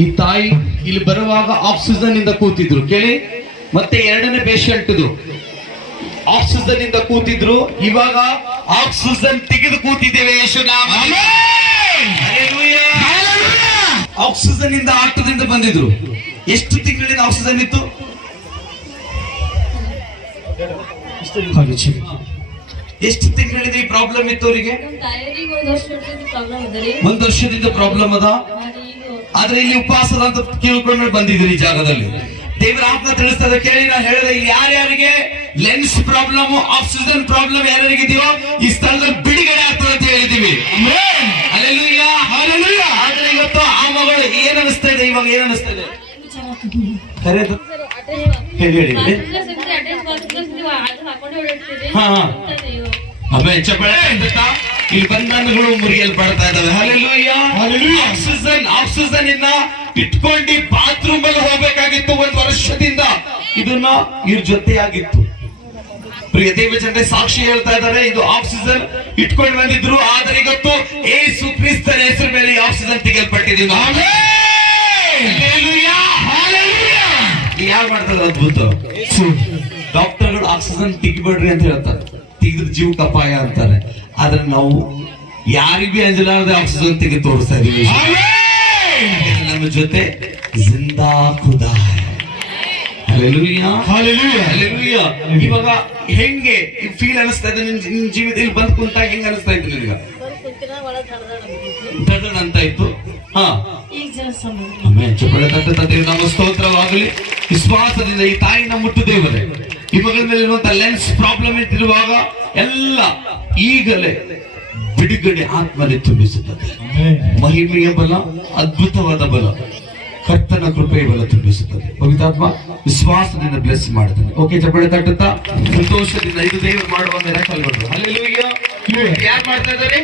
ಈ ತಾಯಿ ಇಲ್ಲಿ ಬರುವಾಗ ಆಕ್ಸಿಜನ್ ಇಂದ ಕೂತಿದ್ರು ಕೇಳಿ? ಮತ್ತೆ ಎರಡನೇ ಪೇಷಂಟ್ ಆಕ್ಸಿಜನ್ ಇಂದ ಕೂತಿದ್ರು ಇವಾಗ ಆಕ್ಸಿಜನ್ ತೆಗೆದು ಕೂತಿದ್ದೇವೆ ಯೇಸುನಾಮ ಆಕ್ಸಿಜನ್ ಇಂದ ಆಟದಿಂದ ಬಂದಿದ್ರು. ಎಷ್ಟು ತಿಂಗಳಿಂದ ಆಕ್ಸಿಜನ್ ಇತ್ತು. ಎಷ್ಟು ತಿಂಗಳಿಂದ ಈ ಪ್ರಾಬ್ಲಮ್ ಇತ್ತು ಅವರಿಗೆ? ಒಂದ್ ವರ್ಷದಿಂದ ಪ್ರಾಬ್ಲಮ್ ಅದ? ಆದ್ರೆ ಇಲ್ಲಿ ಉಪವಾಸದ ಅಂತ ಕೇಳ್ಕೊಂಡು ಬಂದಿದ್ರಿ ಈ ಜಾಗದಲ್ಲಿ. ದೇವರ ಆತ್ಮ ತಿಳಿಸ್ತದೆ ಕೇಳಿ ನಾ ಹೇಳಿದೆ ಇಲ್ಲಿ ಯಾರ್ಯಾರಿಗೆ ಲೆನ್ಸ್ ಪ್ರಾಬ್ಲಮ್ ಆಕ್ಸಿಜನ್ ಪ್ರಾಬ್ಲಮ್ ಯಾರ್ಯಾರಿಗೆ ಇದೆಯೋ ಈ ಸ್ಥಳದಲ್ಲಿ ಬಿಡುಗಡೆ ಆಗ್ತದೆ ಅಂತ ಹೇಳಿದೀವಿ ಆದ್ರೆ ಇವತ್ತು ಆ ಮಗಳು ಏನ್ ಅನಿಸ್ತಾ ಇದೆ ಇವಾಗ ಏನ್ ಅನಿಸ್ತಾ ಇದೆ? ಹೇಳಿ ಹೇಳಿ. ಹಾ, ಹಾ. ಚಪ್ಪಳೆ ಅಂತ ಈ ಬಂಧನಗಳು ಮುರಿಯಲ್ಪಡ್ತಾ ಇದಾವೆ ಹಲೋ ಆಕ್ಸಿಜನ್ ಆಕ್ಸಿಜನ್ ಇನ್ನ ಇಟ್ಕೊಂಡು ಬಾತ್ರೂಮ್ ಅಲ್ಲಿ ಹೋಗ್ಬೇಕಾಗಿತ್ತು ಒಂದು ವರ್ಷದಿಂದ. ಇದನ್ನ ಇವ್ರ ಜೊತೆಯಾಗಿತ್ತು. ಪ್ರಿಯ ದೇವ ಜನತೆ ಸಾಕ್ಷಿ ಹೇಳ್ತಾ ಇದ್ದಾರೆ ಇದು ಆಕ್ಸಿಜನ್ ಇಟ್ಕೊಂಡು ಬಂದಿದ್ರು. ಆದ್ರೆ ಇವತ್ತು ಏ ಕ್ರಿಸ್ತನ ಹೆಸರು ಮೇಲೆ ಈ ಆಕ್ಸಿಜನ್ ತೆಗೆಯಲ್ಪಟ್ಟಿದೆ ಯಾರು ಮಾಡ್ತಾರೆ ಅದ್ಭುತ? ಡಾಕ್ಟರ್ಗಳು ಆಕ್ಸಿಜನ್ ತೆಗಿಬೇಡ್ರಿ ಅಂತ ಹೇಳ್ತಾರೆ. ತೆಗೆದ್ರೆ ಜೀವಕ್ಕೆ ಅಪಾಯ ಅಂತಾರೆ. ಆದ್ರೆ ನಾವು ಯಾರಿಗೂ ಅಂಜಲಾರದೆ ಆಕ್ಸಿಜನ್ ತೆಗೆದು ತೋರಿಸ್ತಾ ಇದೀವಿ. ನಮ್ಮ ಜೊತೆ ಜಿಂದಾ ಖುದಾ. ಇವಾಗ ಹೆಂಗೆ ಫೀಲ್ ಅನಿಸ್ತಾ ಇದೆ ನಿನ್ ನಿನ್ ಜೀವಿತದಲ್ಲಿ ಬಂದ್ ಕುಂತ ಹೆಂಗ್ ಅನಿಸ್ತಾ ಇತ್ತು ನಿನಗ? ದಡದಡ ಅಂತ ಇತ್ತು. ಹಾ. ಈ ಆಮೇಲೆ ಚಪ್ಪಳೆ ನಮ್ಮ ಸ್ತೋತ್ರವಾಗಲಿ. ವಿಶ್ವಾಸದಿಂದ ಈ ತಾಯಿನ ಮುಟ್ಟು ದೇವರೇ ಈ ಮಗಳ ಮೇಲೆ ಇರುವಂತ ಲೆನ್ಸ್ ಪ್ರಾಬ್ಲಮ್ ಇಟ್ಟಿರುವಾಗ ಎಲ್ಲ ಈಗಲೇ ಬಿಡುಗಡೆ ಆತ್ಮನೆ ತುಂಬಿಸುತ್ತದೆ. ಮಹಿಮೆಯ ಬಲ ಅದ್ಭುತವಾದ ಬಲ ಕರ್ತನ ಕೃಪೆಯ ಬಲ ತುಂಬಿಸುತ್ತದೆ. ಪವಿತಾತ್ಮ ವಿಶ್ವಾಸದಿಂದ ಬ್ಲೆಸ್ ಮಾಡುತ್ತದೆ ಓಕೆ ಚಪ್ಪಳೆ ತಟ್ಟುತ್ತಾ? ಸಂತೋಷದಿಂದ ಇದು ದೇವರು ಮಾಡುವ ಮಿರಾಕಲ್ಗಳು ಯಾರು ಮಾಡ್ತಾ ಇದ್ದಾರೆ?